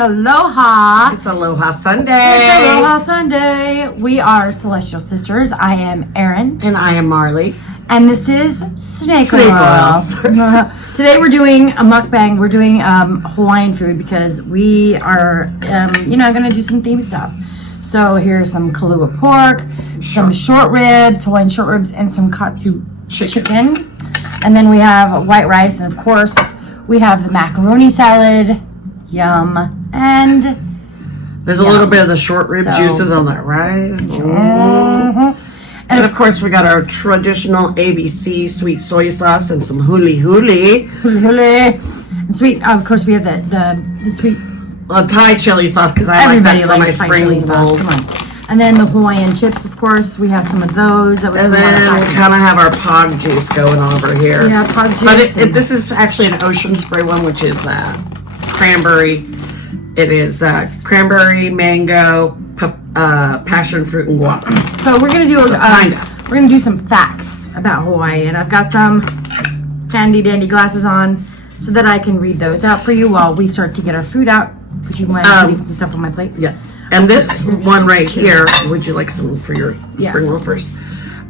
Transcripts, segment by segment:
Aloha. It's Aloha Sunday. It's Aloha Sunday. We are Celestial Sisters. I am Erin. And I am Marley. And this is Snake Oil. Today we're doing a mukbang. We're doing Hawaiian food because we are, going to do some theme stuff. So here's some kalua pork, some short ribs, Hawaiian short ribs, and some katsu chicken. And then we have white rice, and of course we have the macaroni salad. Yum. And there's a little bit of the short rib juices on that rice. And of course we got our traditional ABC sweet soy sauce and some huli huli. And sweet, of course we have the sweet Thai chili sauce because I like that for my spring rolls. Come on. And then the Hawaiian chips, of course, we have some of those. And then we kind of have our pog juice going over here. Yeah, pog juice. But this is actually an ocean spray one, which is cranberry. It is cranberry, mango, passion fruit, and guava. So we're gonna do some facts about Hawaii, and I've got some handy dandy glasses on so that I can read those out for you while we start to get our food out. Would you mind putting some stuff on my plate? Yeah. And this one right here, would you like some for your spring roll first?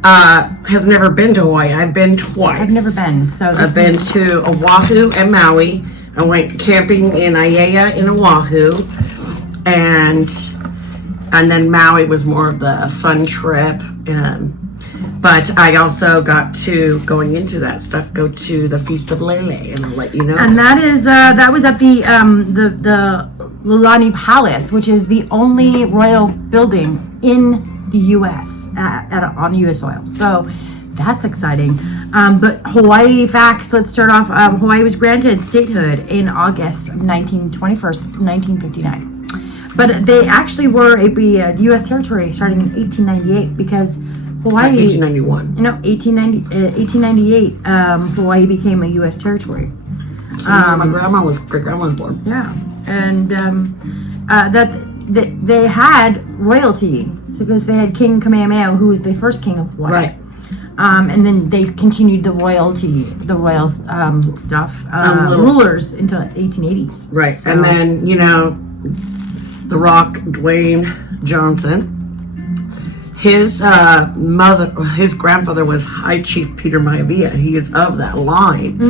Has never been to Hawaii. I've been twice. I've never been. I've been to Oahu and Maui. I went camping in Aiea in Oahu, and then Maui was more of the fun trip. But I also got to, going into that stuff, go to the Feast of Lele, and I'll let you know. And that was at the Lulani Palace, which is the only royal building in the U.S. on U.S. soil. So that's exciting. But Hawaii facts, let's start off. Hawaii was granted statehood in August of 1959. But they actually were a U.S. territory starting in 1898 because Hawaii... 1891. No, 1898, Hawaii became a U.S. territory. So my great-grandma was born. Yeah. And they had royalty because they had King Kamehameha, who was the first king of Hawaii. Right. And then they continued the royal stuff, rulers into 1880s. Right. So, and then, The Rock, Dwayne Johnson, his grandfather was High Chief Peter Maivia. He is of that line.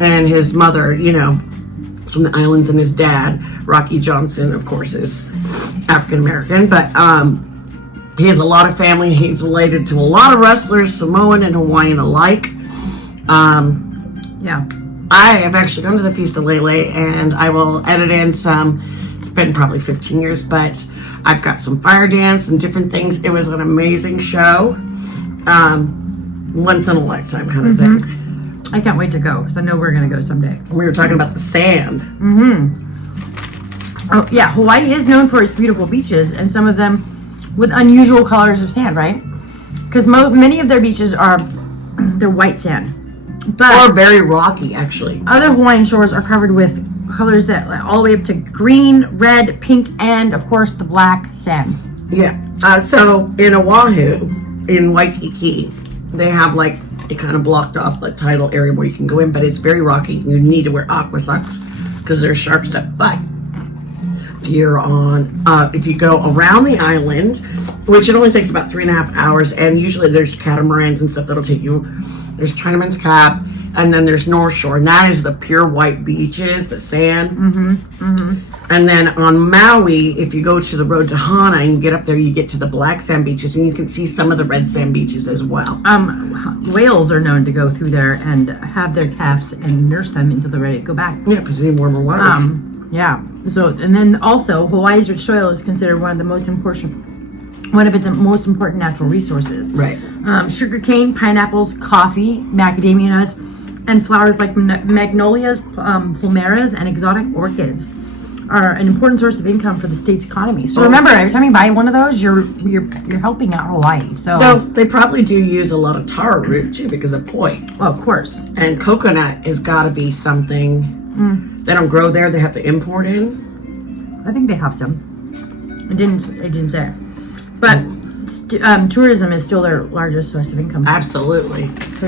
And his mother, from the islands, and his dad, Rocky Johnson, of course, is African American, but he has a lot of family. He's related to a lot of wrestlers, Samoan and Hawaiian alike. I have actually gone to the Feast of Lele, and I will edit in some. It's been probably 15 years, but I've got some fire dance and different things. It was an amazing show. Once in a lifetime kind of thing. I can't wait to go because I know we're going to go someday. We were talking about the sand. Oh, yeah. Hawaii is known for its beautiful beaches, and some of them with unusual colors of sand, right? Because many of their beaches they're white sand. Or very rocky, actually. Other Hawaiian shores are covered with colors that all the way up to green, red, pink, and of course the black sand. Yeah. So in Oahu, in Waikiki, they have it kind of blocked off the tidal area where you can go in, but it's very rocky. You need to wear aqua socks because there's sharp stuff. But if you go around the island, which it only takes about 3.5 hours, and usually there's catamarans and stuff that'll take you. There's Chinaman's Cap, and then there's North Shore, and that is the pure white beaches, the sand. And then on Maui, if you go to the road to Hana and get up there, you get to the black sand beaches, and you can see some of the red sand beaches as well. Whales are known to go through there and have their calves and nurse them until they're ready to go back. Yeah, because they need warmer waters. Yeah. So, and then also Hawaii's rich soil is considered one of its most important natural resources. Right. Sugar cane, pineapples, coffee, macadamia nuts, and flowers like magnolias, palmeras, and exotic orchids are an important source of income for the state's economy. So remember, every time you buy one of those, you're helping out Hawaii. So they probably do use a lot of taro root too because of poi. Well, of course. And coconut has got to be something. They don't grow there; they have to import in. I think they have some. It didn't say. But tourism is still their largest source of income. Absolutely. So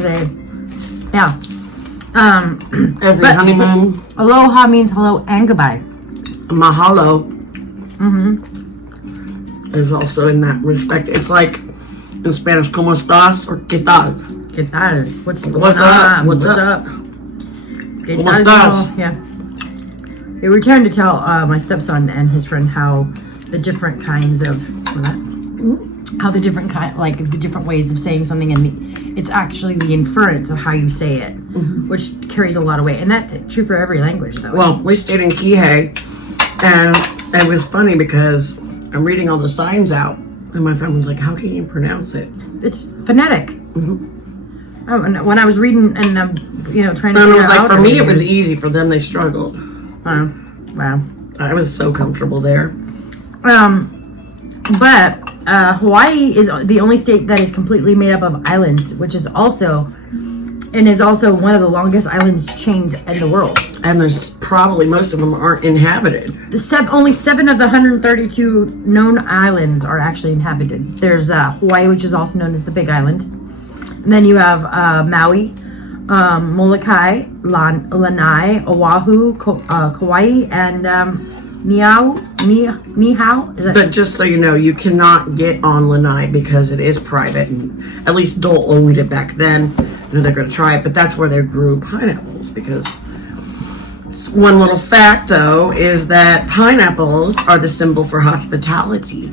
every honeymoon. Aloha means hello and goodbye. Mahalo is also in that respect. It's like in Spanish, ¿Cómo estás? Or ¿Qué tal? ¿Qué tal? What's up? What's up? ¿Qué ¿Cómo tal? estás? Yeah. We were trying to tell my stepson and his friend how the different kinds of how the different the different ways of saying something, and it's actually the inference of how you say it, which carries a lot of weight, and that's true for every language, though. Well, we stayed in Kihei, and it was funny because I'm reading all the signs out, and my friend was like, "How can you pronounce it?" It's phonetic. Oh, and when I was reading and trying to figure And it was like, out for me, it was everything. easy. For them, they struggled. Wow. I was so comfortable there. But Hawaii is the only state that is completely made up of islands, which is also one of the longest islands chains in the world. And there's probably most of them aren't inhabited. Only 7 of the 132 known islands are actually inhabited. There's Hawaii, which is also known as the Big Island. And then you have Maui, Molokai, Lanai, Oahu, Kauai, and Niihau. But just so you know, you cannot get on Lanai because it is private, and at least Dole owned it back then. They're going to try it, but that's where they grew pineapples. Because one little fact, though, is that pineapples are the symbol for hospitality,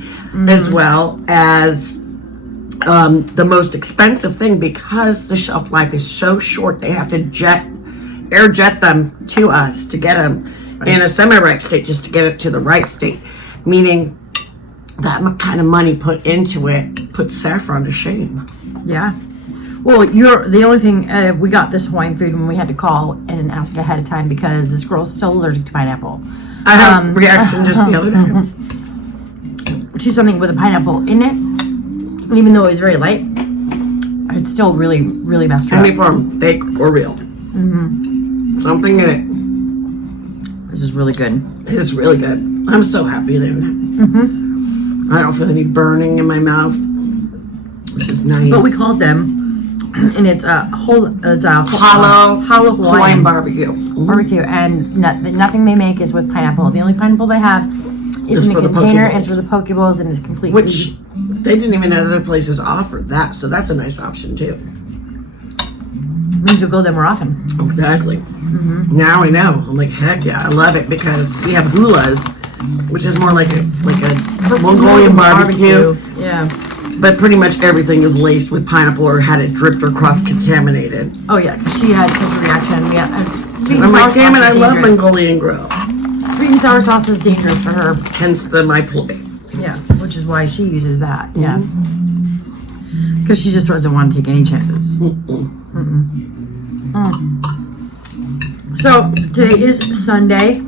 as well as the most expensive thing, because the shelf life is so short. They have to air jet them to us to get them in a semi-ripe state, just to get it to the ripe state, meaning that kind of money put into it puts saffron to shame. Yeah. Well, the only thing we got this Hawaiian food when we had to call and ask ahead of time because this girl's so allergic to pineapple. I had a reaction just the other day to something with a pineapple in it, and even though it was very light, it still really, really messed her Any up. form, fake or real. Something in it. This is really good. It is really good. I'm so happy that I don't feel any burning in my mouth, which is nice. But we called them, and it's hollow Hawaiian barbecue. Barbecue, and nothing they make is with pineapple. The only pineapple they have is in a container. Is for the pokeballs, and it's completely. Which they didn't even know other places offered that, so that's a nice option too. Means you'll go there more often. Exactly. Now I know. I'm like, heck yeah, I love it because we have hulas, which is more like a Mongolian barbecue. Yeah. But pretty much everything is laced with pineapple or had it dripped or cross-contaminated. Oh yeah, 'cause she had such a reaction. Yeah, sweet and I'm sour like, damn it, sauce I is love dangerous. Mongolian grill. Sweet and sour sauce is dangerous for her. Hence my ploy. Yeah, which is why she uses that. Yeah. Because she just doesn't want to take any chances. So today is Sunday.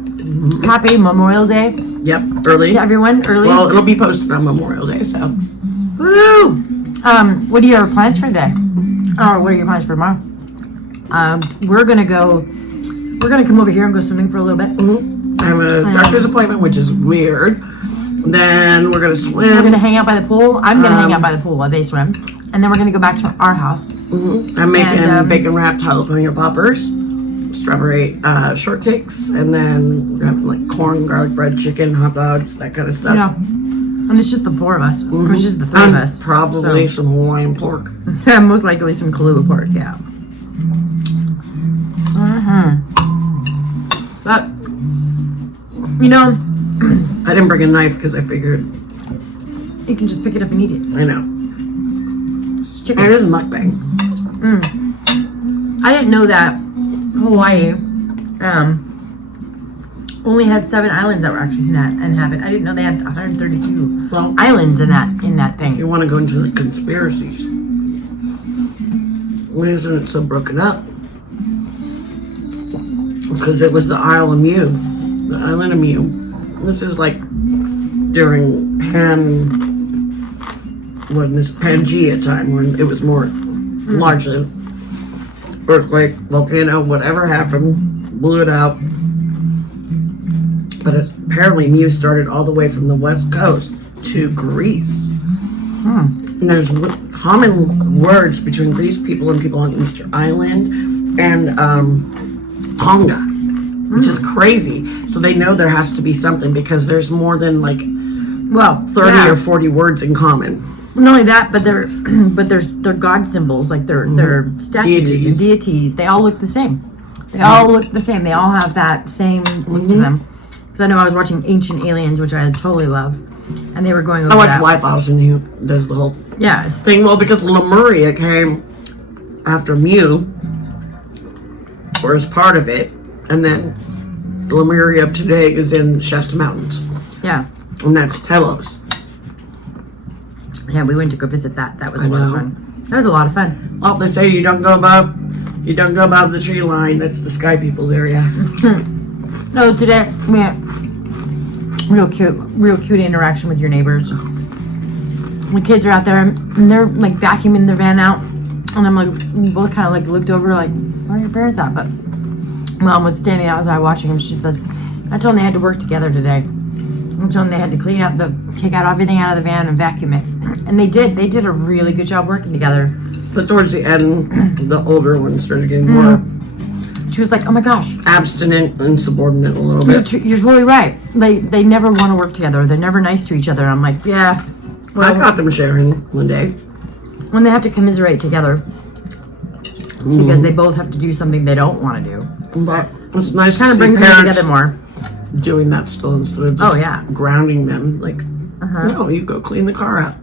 Happy Memorial Day Yep, early. to everyone. Early. Well, it'll be posted on Memorial Day, so. Woo! What are your plans for today? Or what are your plans for tomorrow? We're gonna come over here and go swimming for a little bit. I have a doctor's appointment, which is weird. Then we're gonna swim. We're gonna hang out by the pool. I'm gonna hang out by the pool while they swim. And then we're gonna go back to our house. I'm making bacon wrapped jalapeno poppers, strawberry shortcakes, and then we're having like corn, garlic bread, chicken, hot dogs, that kind of stuff. Yeah. And it's just the 4 of us. Or it's just the 3 of us. Probably some Hawaiian pork. So. Most likely some Kahlua pork, yeah. But, I didn't bring a knife because I figured. you can just pick it up and eat it. I know. It's chicken. It is a mukbang. I didn't know that Hawaii only had 7 islands that were actually inhabited. I didn't know they had 132 islands in that thing. If you want to go into the conspiracies, why isn't it so broken up? Because it was the Isle of Mew, the island of Mew. This is like during Pangea time, when it was more largely earthquake, volcano, whatever happened, blew it out. But apparently Mew started all the way from the west coast to Greece. And there's common words between Greece people and people on Easter Island and Tonga, which is crazy. So they know there has to be something because there's more than like Well, 30 yeah. or 40 words in common. Not only that, but they're god symbols, like they're statues and deities. They all look the same. They all look the same. They all have that same look to them. Because I know I was watching Ancient Aliens, which I totally love, and they were going over I watched that. White House and he does the whole thing. Well, because Lemuria came after Mu, or as part of it, and then the Lemuria of today is in Shasta Mountains. Yeah. And that's Telos. Yeah, we went to go visit that. That was a lot of fun. That was a lot of fun. Well, they say you don't go above the tree line. That's the Sky People's area. So today we had real cute interaction with your neighbors. The kids are out there and they're like vacuuming their van out, and I'm like, we both kind of like looked over like, where are your parents at? But Mom was standing outside watching them. She said, I told them they had to work together today. I told them they had to clean up take out everything out of the van and vacuum it. And they did. They did a really good job working together. But towards the end, the older one started getting more She was like, oh my gosh. abstinent and subordinate a little bit. You're totally right. They never want to work together. They're never nice to each other. I'm like, yeah. Well, I caught them sharing one day. When they have to commiserate together because they both have to do something they don't want to do. But it's nice Kind to of see brings them parents together more. doing that still instead of just grounding them. Like, no, you go clean the car out.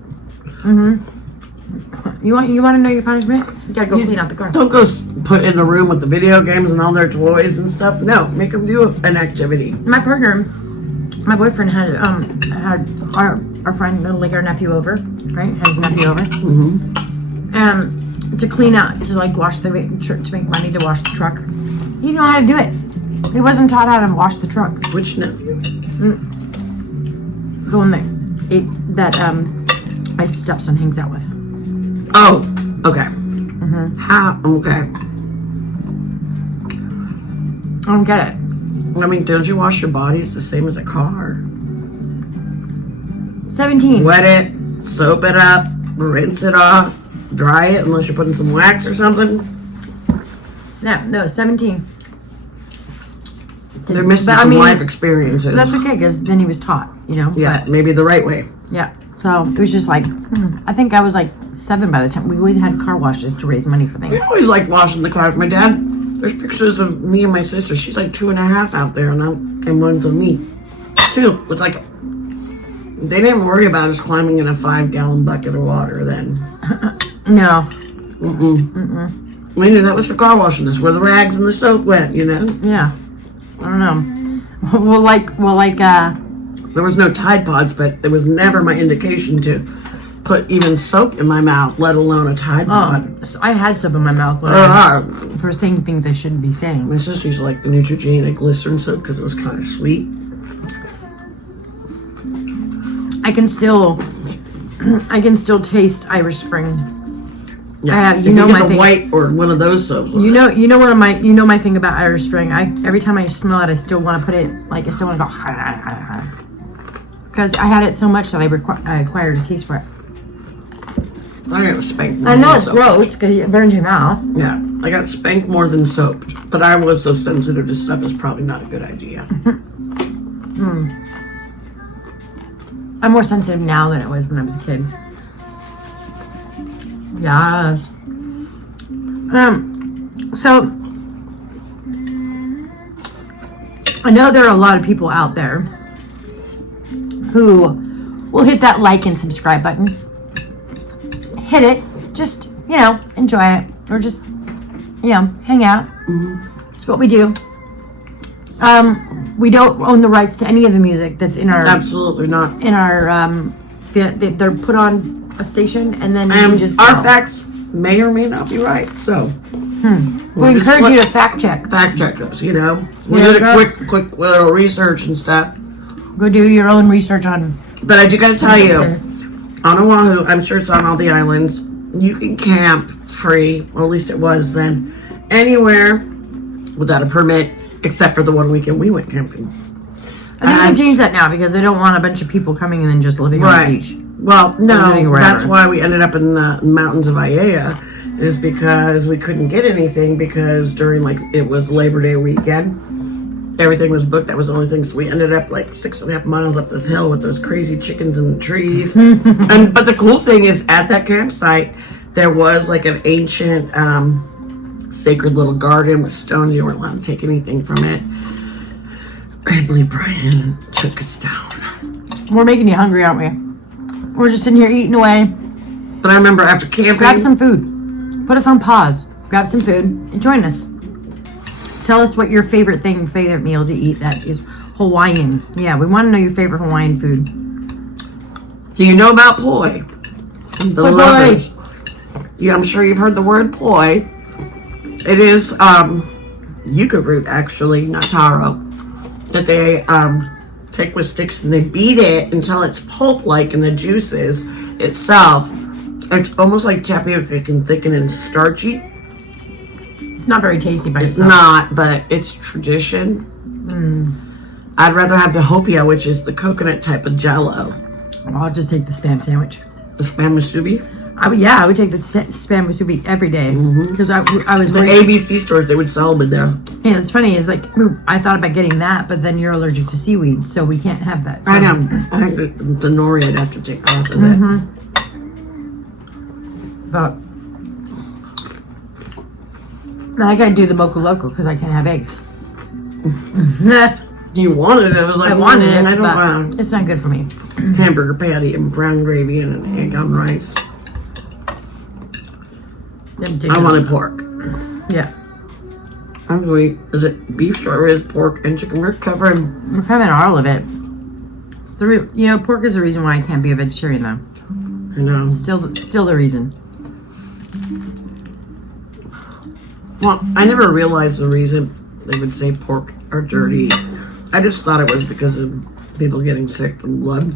You want to know your punishment? You gotta go clean out the car. Don't go put in the room with the video games and all their toys and stuff. No, make them do an activity. My boyfriend had our friend, like our nephew over, right? Had his nephew over, to clean out, to like wash the to make money to wash the truck. He didn't know how to do it. He wasn't taught how to wash the truck. Which nephew? The one that my stepson hangs out with. Oh, okay. How? Okay. I don't get it. I mean, don't you wash your body? It's the same as a car. 17. Wet it, soap it up, rinse it off, dry it unless you're putting some wax or something. No, 17. They're missing But, some life experiences. That's okay, because then he was taught, you know. Yeah, maybe the right way. Yeah. So it was just like, I think I was like 7 by the time. We always had car washes to raise money for We things. always liked washing the car. My dad, there's pictures of me and my sister. She's like 2.5 out there, and one's of me. 2. With like, they didn't worry about us climbing in a 5-gallon bucket of water then. No. We knew that was for car washing. That's where the rags and the soap went, you know? Yeah. I don't know. Well, There was no Tide Pods, but it was never my indication to put even soap in my mouth, let alone a Tide Pod. so I had soap in my mouth for saying things I shouldn't be saying. My sister used to like the Neutrogena glycerin soap because it was kind of sweet. I can still taste Irish Spring. Yeah, you know my thing. White or one of those soaps. You know my thing about Irish Spring. Every time I smell it, I still want to put it like I still want to go because I had it so much that I acquired a taste for it. I got spanked. I know it's gross because it burns your mouth. Yeah, I got spanked more than soaped, but I was so sensitive to stuff. It's probably not a good idea. I'm more sensitive now than I was when I was a kid. Yes. So I know there are a lot of people out there who will hit that like and subscribe button. Hit it, just, enjoy it, or just, hang out. It's what we do. We don't own the rights to any of the music that's in our. Absolutely not. In our, they're put on a station, and then we just our facts may or may not be right. So we encourage you to fact check. Fact check us. We did a quick little research and stuff. Go do your own research on. But I do gotta tell you, on Oahu, I'm sure it's on all the islands. You can camp free, or at least it was then, anywhere without a permit, except for the one weekend we went camping. I think they've changed that now because they don't want a bunch of people coming and then just living on the beach. Well, no, that's why we ended up in the mountains of Aiea, is because we couldn't get anything because during it was Labor Day weekend, everything was booked. That was the only thing. So we ended up like 6.5 miles up this hill with those crazy chickens in the trees. But the cool thing is, at that campsite, there was like an ancient sacred little garden with stones. You weren't allowed to take anything from it. I believe Brian took us down. We're making you hungry, aren't we? We're just sitting here eating away. But I remember after camping, Grab some food. Put us on pause. Grab some food and join us. Tell us what your favorite meal to eat that is Hawaiian. Yeah, we want to know your favorite Hawaiian food. do you know about poi? The Poi. lovers. Yeah, I'm sure you've heard the word poi. It is yucca root, actually, not taro, that they take with sticks and they beat it until it's pulp-like, and the juices itself, it's almost like tapioca, can thicken and starchy. Not very tasty by It's itself. not, but it's tradition. I'd rather have the hopia, which is the coconut type of jello. I'll just take the Spam sandwich. The spam musubi. I would take the Spam musubi every day. Because I was The worried. ABC stores, they would sell them in there. Yeah, it's funny. Is like I thought about getting that, but then you're allergic to seaweed, so we can't have that. So. I know. I think the nori I'd have to take off of it. But I gotta do the mocha loco because I can't have eggs. You wanted it. I was like, I wanted it, I don't but want it's not good for me. hamburger patty and brown gravy and an egg on rice. I wanted pork. Yeah, I'm going. Is it beef, short ribs, pork, and chicken? We're covering. we're having all of it. Pork is the reason why I can't be a vegetarian, though. I know. Still the reason. Well, I never realized the reason they would say pork are dirty. I just thought it was because of people getting sick from blood.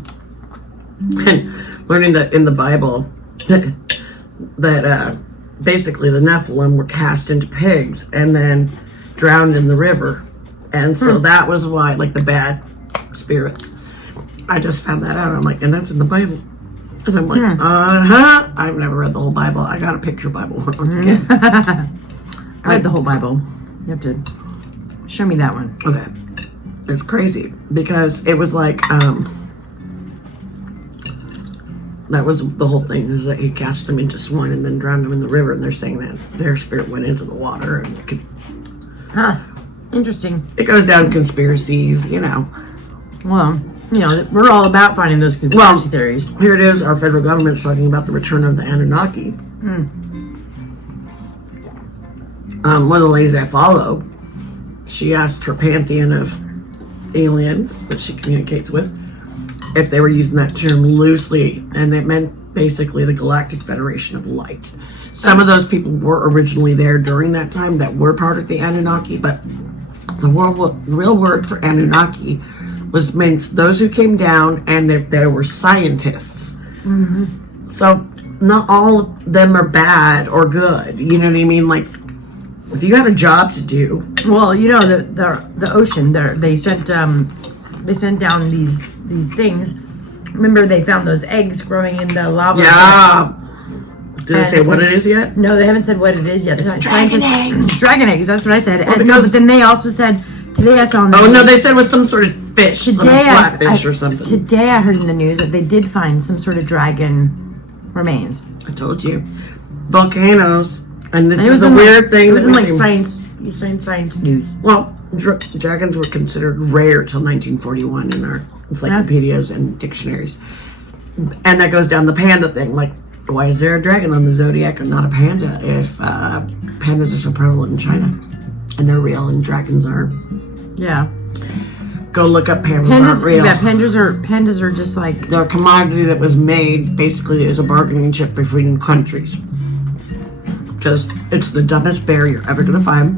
And learning that in the Bible that basically the Nephilim were cast into pigs and then drowned in the river. And so that was why, like, the bad spirits. I just found that out. I'm like, and that's in the Bible. And I'm like, I've never read the whole Bible. I got a picture Bible when I was a kid. I read the whole Bible. You have to show me that one. Okay. It's crazy because it was like, that was the whole thing, is that he cast them into swine and then drowned them in the river, and they're saying that their spirit went into the water. And Interesting. it goes down conspiracies, Well, we're all about finding those conspiracy theories. Here it is, our federal government's talking about the return of the Anunnaki. One of the ladies I follow, she asked her pantheon of aliens that she communicates with if they were using that term loosely, and it meant basically the Galactic Federation of Light. Some of those people were originally there during that time that were part of the Anunnaki, but the real word for Anunnaki meant those who came down, and there were scientists. So not all of them are bad or good. You know what I mean? Like, if you got a job to do. Well, the ocean. They sent down these things. Remember, they found those eggs growing in the lava. Yeah. Did they say what it is yet? No, they haven't said what it is yet. It's dragon eggs. It's dragon eggs. That's what I said. Well, No, but then they also said today I saw. Oh no, they said it was some sort of fish, Today flatfish or something. Today I heard in the news that they did find some sort of dragon remains. I told you, volcanoes, and this is a in weird thing. It was that in we like can- science news. Well, dragons were considered rare till 1941 in our encyclopedias and dictionaries, and that goes down the panda thing. Like, why is there a dragon on the zodiac and not a panda if pandas are so prevalent in China and they're real and dragons aren't? Yeah. Go look up pandas aren't real. Yeah, pandas are just like They're a commodity that was made basically as a bargaining chip between countries. Because it's the dumbest bear you're ever going to find.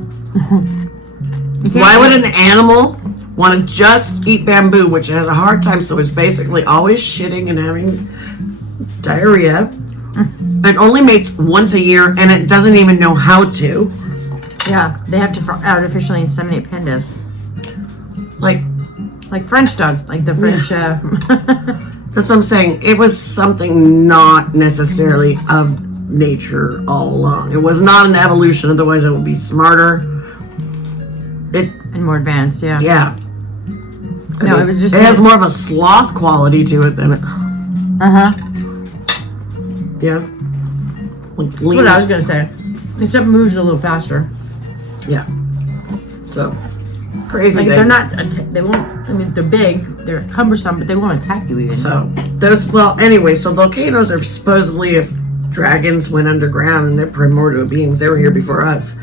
Why would an animal want to just eat bamboo, which it has a hard time, so it's basically always shitting and having diarrhea. It only mates once a year, and it doesn't even know how to. Yeah, they have to artificially inseminate pandas. Like French dogs, like the French. That's what I'm saying. It was something not necessarily of nature all along. It was not an evolution, otherwise it would be smarter. And more advanced, yeah. Yeah. No, it was just. It has more of a sloth quality to it than it. Yeah. Like That's what I was gonna say. Except moves a little faster. Yeah. So crazy. Like things. they're not. They won't. I mean, they're big. They're cumbersome, but they won't attack you even. So those. Well, anyway, so volcanoes are supposedly if dragons went underground and they're primordial beings. They were here before us.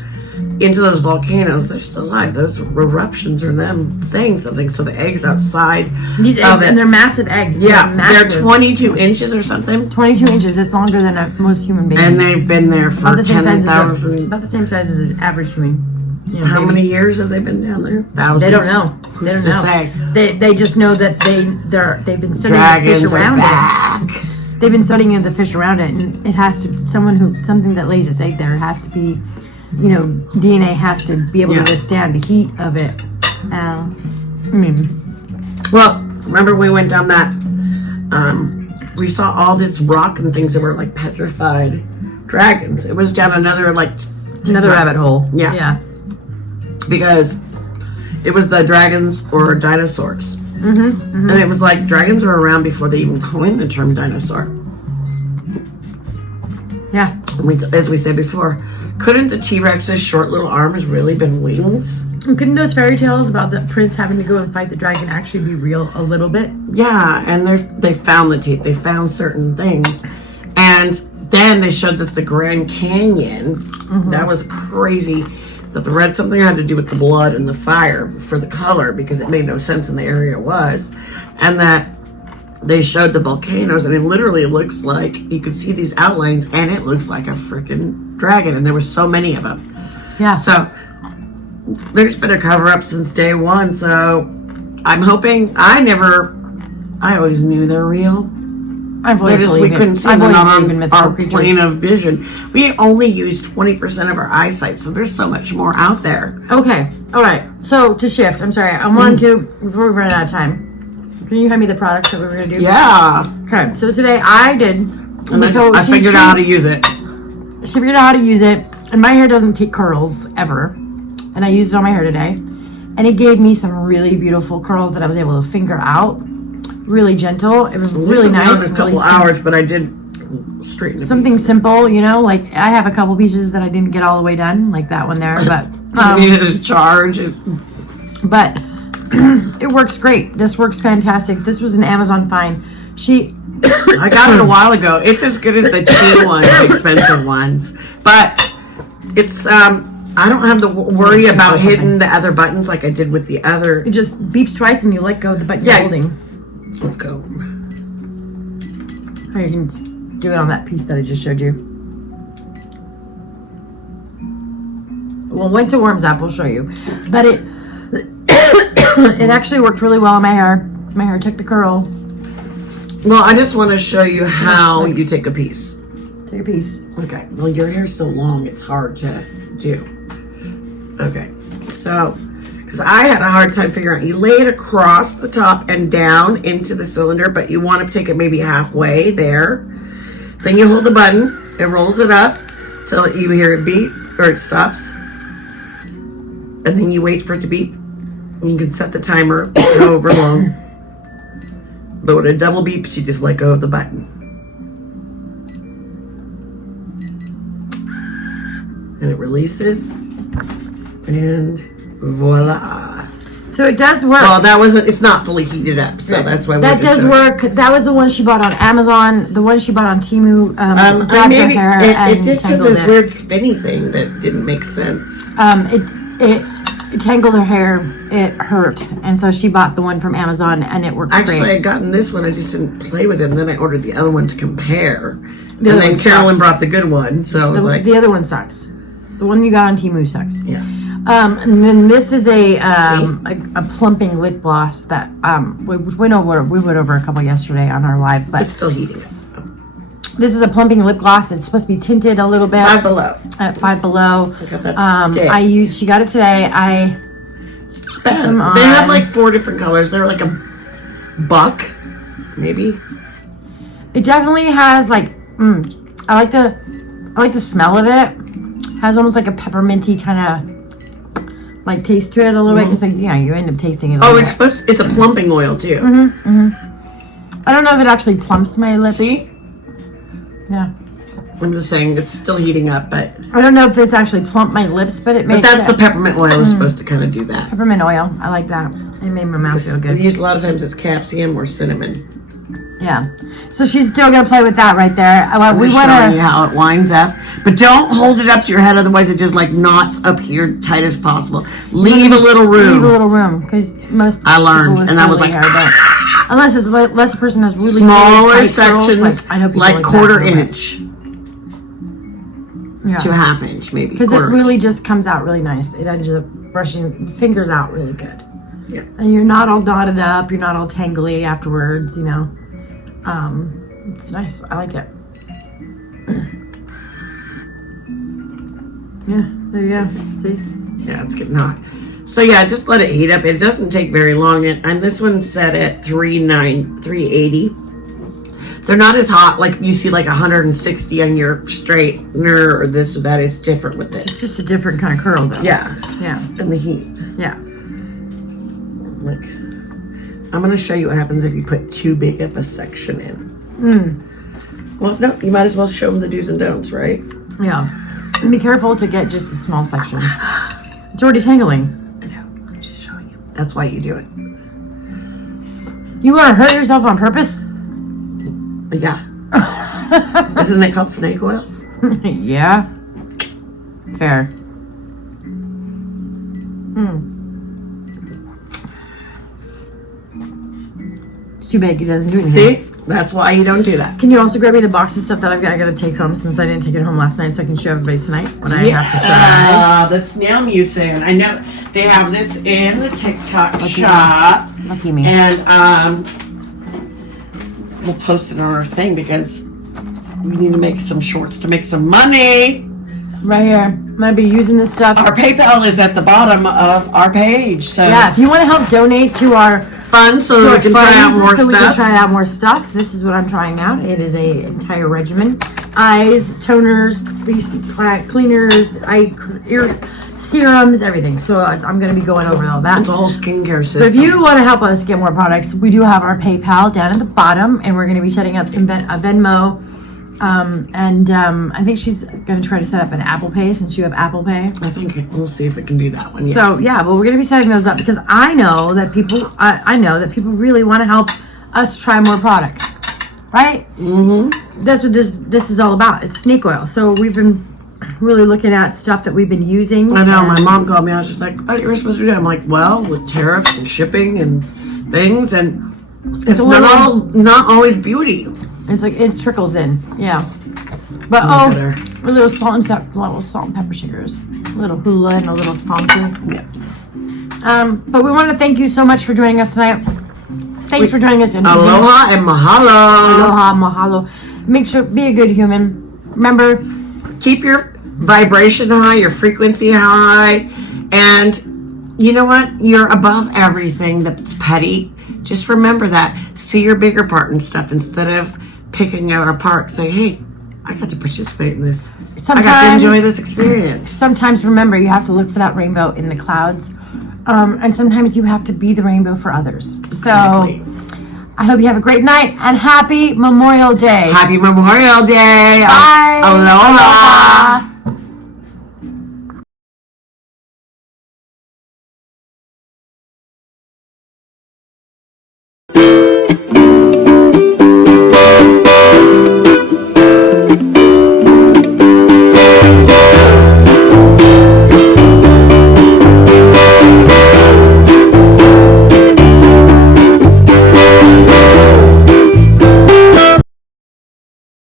Into those volcanoes, they're still alive. Those eruptions are them saying something. So the eggs outside. These eggs, and they're massive eggs. Yeah, they're 22 inches or something. 22 inches. It's longer than most human babies. And they've been there for 10,000. About the same size as an average human. How many years have they been down there? Thousands. They don't know. They don't know. Say? They just know that they've been studying Dragons the fish around back. it. They've been studying the fish around it, and it has to something that lays its egg there has to be, DNA has to be able to withstand the heat of it. Well, remember we went down that. We saw all this rock and things that were like petrified dragons. It was down another rabbit hole. Yeah. Because it was the dragons or dinosaurs. And it was like dragons were around before they even coined the term dinosaur. Yeah. And as we said before, couldn't the T-Rex's short little arms really been wings? And couldn't those fairy tales about the prince having to go and fight the dragon actually be real a little bit? Yeah, and they found the teeth. They found certain things. And then they showed that the Grand Canyon, that was crazy. That the red something had to do with the blood and the fire for the color because it made no sense in the area it was, and that they showed the volcanoes and it literally looks like you could see these outlines and it looks like a freaking dragon, and there were so many of them. Yeah. So there's been a cover up since day one. So I'm hoping. I always knew they're real. We couldn't see them on our plane of vision. We only use 20% of our eyesight, so there's so much more out there. Okay, all right. So to shift, I'm sorry. I wanted to before we run out of time. Can you hand me the products that we were gonna do? Yeah. Okay. So today I did. And I figured out how to use it. She figured out how to use it, and my hair doesn't take curls ever, and I used it on my hair today, and it gave me some really beautiful curls that I was able to finger out. Really gentle. It was really nice. A couple hours, but I did straighten something simple, like I have a couple pieces that I didn't get all the way done, like that one there, but I needed to charge. But it works great. This works fantastic. This was an Amazon find. I got it a while ago. It's as good as the cheap ones, the expensive ones, but it's I don't have to worry about hitting the other buttons like I did with the other. It just beeps twice and you let go of the button you're holding. Let's go. Or you can do it on that piece that I just showed you. Well, once it warms up, we'll show you. But it actually worked really well on my hair. My hair took the curl. Well, I just want to show you how you take a piece. Take a piece. Okay. Well, your hair's so long, it's hard to do. Okay. So, because I had a hard time figuring out, you lay it across the top and down into the cylinder, but you want to take it maybe halfway there. Then you hold the button, it rolls it up till you hear it beep or it stops. And then you wait for it to beep. And you can set the timer however long. But when it double beeps, you just let go of the button. And it releases. And voila. So it does work. Well, it's not fully heated up, so that's why that does work. That was the one she bought on Amazon. The one she bought on Temu grabbed her hair it just has this weird spinny thing that didn't make sense. It tangled her hair. It hurt, and so she bought the one from Amazon, and it works great. Actually, I'd gotten this one. I just didn't play with it, and then I ordered the other one to compare. And then Carolyn brought the good one, so I was like, the other one sucks. The one you got on Temu sucks. Yeah. And then this is a plumping lip gloss that we went over a couple yesterday on our live, but it's still heating it. This is a plumping lip gloss. It's supposed to be tinted a little bit. Five Below. At Five Below. I got that today. She got it today. It's not bad. They have like 4 different colors. They're like a buck, maybe. It definitely has like I like the smell of it. Has almost like a pepperminty kind of like taste to it a little bit. It's like, yeah, you end up tasting it. A Oh, little bit. it's a plumping oil too. I don't know if it actually plumps my lips. See? Yeah. I'm just saying it's still heating up, but I don't know if this actually plumped my lips, but it makes that's the peppermint oil is supposed to kind of do that. peppermint oil. I like that. It made my mouth feel good. Used a lot of times it's capsium or cinnamon. Yeah. So she's still gonna play with that right there. I'm just showing you how it winds up, but don't hold it up to your head, otherwise it just like knots up here tight as possible. Leave a little room. Leave a little room, because most I learned, people with and I was curly like, hair don't. Unless a person has really smaller really tight sections, curls, I hope you like like quarter that a little bit. inch Yeah. to a half inch, maybe. Because it quarter really inch. just comes out really nice. It ends up brushing fingers out really good. Yeah. And you're not all knotted up. You're not all tangly afterwards. You know. It's nice. I like it. Yeah. There you go. See. Yeah, it's getting hot. So yeah, just let it heat up. It doesn't take very long, and this one's set at 380. They're not as hot like you see like 160 on your straightener or this or that. It's different with It's this. just a different kind of curl, though. Yeah, Yeah. and the heat. Yeah. Like, I'm gonna show you what happens if you put too big of a section in. Well, no, you might as well show them the do's and don'ts, right? Yeah. And be careful to get just a small section. It's already tangling. I know. I'm just showing you. That's why you do it. You want to hurt yourself on purpose? But yeah. Isn't it called snake oil? Yeah. Fair. It's too big. It doesn't do anything. See? That's why you don't do that. Can you also grab me the box of stuff that I got to take home, since I didn't take it home last night, so I can show everybody tonight when I have to try? The snail museum. I know they have this in the TikTok shop. Lucky me. And we'll post it on our thing because we need to make some shorts to make some money. Right here. I'm going to be using this stuff. Our PayPal is at the bottom of our page. So Yeah, if you want to help donate to our fun so that we can try out more so we can stuff. try out more stuff. This is what I'm trying out. It is a entire regimen: eyes, toners, face cleaners, ear serums, everything. So I'm going to be going over all that. It's a whole skincare system. But if you want to help us get more products, we do have our PayPal down at the bottom, and we're going to be setting up some Venmo. I think she's going to try to set up an Apple Pay, since you have Apple Pay. I think we'll see if we can do that one. Yeah. So yeah, but we're going to be setting those up because I know that people, I know that people really want to help us try more products, right? Mm-hmm. That's what this is all about. It's snake oil. So we've been really looking at stuff that we've been using. I know. My mom called me. I was just like, "What you were supposed to do?" I'm like, "Well, with tariffs and shipping and things, and it's not always beauty." It's like it trickles in, yeah. But a little salt and pepper shakers, a little hula and a little pompu. Yeah. But we want to thank you so much for joining us tonight. Thanks for joining us. Aloha and mahalo. Aloha, mahalo. Make sure, be a good human. Remember, keep your vibration high, your frequency high, and you know what? You're above everything that's petty. Just remember that. See your bigger part and stuff instead of picking out a part. Say, hey, I got to participate in this. I got to enjoy this experience. Sometimes remember, you have to look for that rainbow in the clouds. And sometimes you have to be the rainbow for others. Exactly. So I hope you have a great night and happy Memorial Day. Happy Memorial Day. Bye. Aloha.